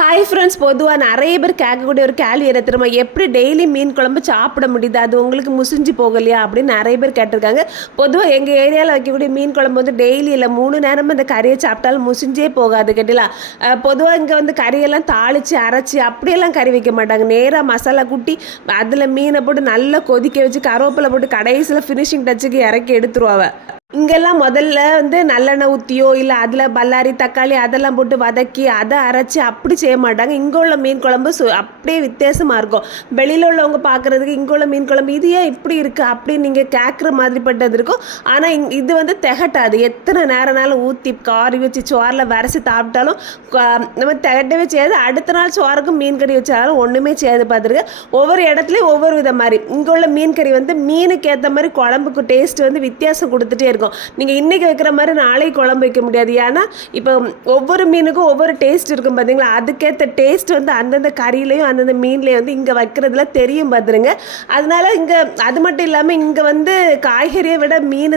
Hi friends பொதுவாக நிறைய பேர் கேட்கக்கூடிய ஒரு கேள்வி என்ன திரும்ப எப்படி டெய்லி மீன் குழம்பு சாப்பிட முடியுது? அது உங்களுக்கு முசிஞ்சு போகலையா? அப்படின்னு நிறைய பேர் கேட்டிருக்காங்க. பொதுவாக எங்கள் ஏரியாவில் வைக்கக்கூடிய மீன் குழம்பு வந்து டெய்லி இல்லை மூணு நேரமும் இந்த கறியை சாப்பிட்டாலும் முசிஞ்சே போகாது கேட்டிலா பொதுவாக இங்கே வந்து கறியெல்லாம் தாளித்து அரைச்சி அப்படியெல்லாம் கறி வைக்க மாட்டாங்க. நேராக மசாலா குட்டி அதில் மீனை போட்டு நல்லா கொதிக்க வச்சு கருவேப்பிலை போட்டு கடைசியில் ஃபினிஷிங் டச்சுக்கு இறக்கி எடுத்துருவாங்க இங்கெல்லாம் முதல்ல வந்து நல்லெண்ணெய் ஊற்றியோ இல்லை அதில் பல்லாரி தக்காளி அதெல்லாம் போட்டு வதக்கி அதை அரைச்சி அப்படி செய்ய மாட்டாங்க. இங்கே உள்ள மீன் குழம்பு சு அப்படியே வித்தியாசமாக இருக்கும். வெளியில் உள்ளவங்க பார்க்குறதுக்கு இங்கே உள்ள மீன் குழம்பு இது ஏன் இப்படி இருக்குது அப்படின்னு நீங்கள் கேட்குற மாதிரிப்பட்டது இருக்கும். ஆனால் இங் இது வந்து திகட்டாது. எத்தனை நேரம்னாலும் ஊற்றி காரி வச்சு சோறில் வரைச்சி சாப்பிட்டாலும் நம்ம திகட்டவே செய்யாது. அடுத்த நாள் சோறுக்கு மீன் கறி வச்சாலும் ஒன்றுமே செய்யாது பார்த்துருக்கு. ஒவ்வொரு இடத்துலையும் ஒவ்வொரு வித மாதிரி இங்கே உள்ள மீன் கறி வந்து மீனுக்கு ஏற்ற மாதிரி குழம்புக்கு டேஸ்ட் வந்து வித்தியாசம் கொடுத்துட்டே இருக்கும் இருக்கும். நீங்கள் இன்றைக்கி வைக்கிற மாதிரி நாளைக்கு குழம்பு வைக்க முடியாது. ஏன்னா இப்போ ஒவ்வொரு மீனுக்கும் ஒவ்வொரு டேஸ்ட் இருக்கும் பார்த்தீங்களா அதுக்கேற்ற டேஸ்ட் வந்து அந்தந்த கறியிலையும் அந்தந்த மீன்லேயும் வந்து இங்கே வைக்கிறதுல தெரியும் பார்த்துருங்க அதனால இங்கே அது மட்டும் இல்லாமல் இங்கே வந்து காய்கறியை விட மீன்